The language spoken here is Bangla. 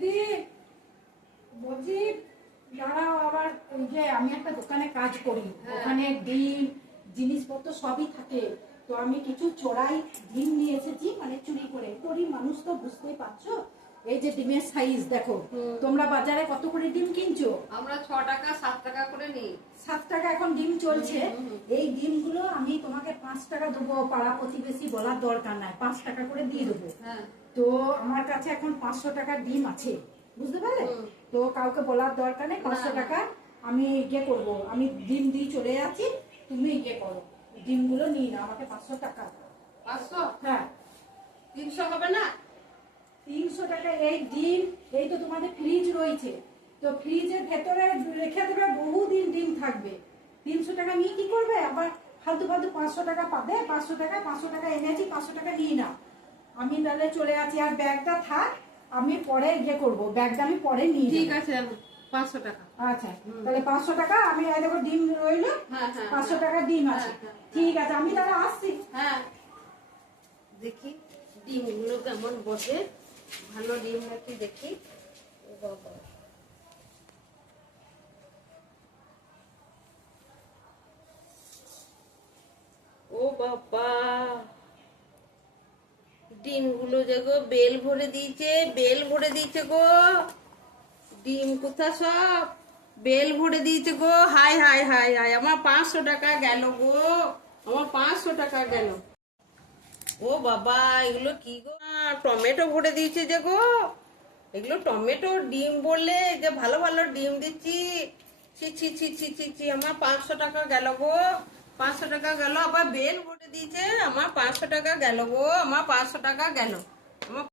দিদি বলছি দাঁড়াও, আবার ওই যে আমি একটা দোকানে কাজ করি, ওখানে ডিম জিনিসপত্র সবই থাকে। তো আমি কিছু চোরাই ডিম নিয়ে এসেছি, মানে চুরি করে। গরিব মানুষ তো, বুঝতেই পারছো। এই যে ডিমের সাইজ দেখো। তোমরা বাজারে কত করে ডিম কিনছো? আমরা 6 টাকা 7 টাকা করে নিই। 7 টাকা এখন ডিম চলছে। এই ডিমগুলো আমি তোমাকে 5 টাকা দেবো, পাড়া প্রতিবেশী বলার দরকার নাই, 5 টাকা করে দিয়ে দেবো। তো আমার কাছে এখন 500 টাকার ডিম আছে, বুঝতে পারলে? তো কাউকে বলার দরকার নেই, 500 টাকা আমি ইয়ে করবো, আমি ডিম দিয়ে চলে যাচ্ছি, তুমি ইয়ে করো, ডিমগুলো নিয়ে নাও, আমাকে 500 টাকা। 500? হ্যাঁ। 300 হবে না? 300 টাকা এই ডিম। এই তো তোমাদের ফ্রিজ রয়েছে, তো ফ্রিজের ভেতরে রেখে দেবে, বহুদিন ডিম থাকবে। 300 টাকা নিয়ে কি করবে? আবার ফালতু ফালতু 500 টাকা পাবে। 500 টাকা এনেছি, 500 টাকা নিয়ে নাও। আমি তাহলে চলে আছি, আর ব্যাগটা থাক, আমি পরে ইয়ে করবো, ব্যাগটা আমি পরে নিয়ে ঠিক যাবো। আছে, 500 টাকা। আচ্ছা, তাহলে 500 টাকা আমি এই দেখো ডিম রইলো। 500 টাকা ডিম আছে। ঠিক আছে, আমি তাহলে আসছি। হ্যাঁ, দেখি ডিমগুলো কেমন বসে। ভালো ডিম নাকি দেখি। ও বাবা, ও বাবা, ডিমগুলো যে গো বেল ভরে দিয়েছে, বেল ভরে দিয়েছে গো। ডিম কোথা সব বেল ভরে দিয়েছে গো। হাই হাই হাই হাই, আমার 500 টাকা গেল গো, আমার 500 টাকা গেল। ও বাবা, এগুলো কি গো? টমেটো ভরে দিয়েছে যে গো। এগুলো টমেটো ডিম বললে যে ভালো ভালো ডিম দিচ্ছি। ছি ছি ছি ছি ছি ছি, আমার 500 টাকা গেল গো। 500 টাকা গেল, আবার বেল ভরে দিয়েছে, আমার 500 টাকা গেল গো, আমার 500 টাকা গেল। আমার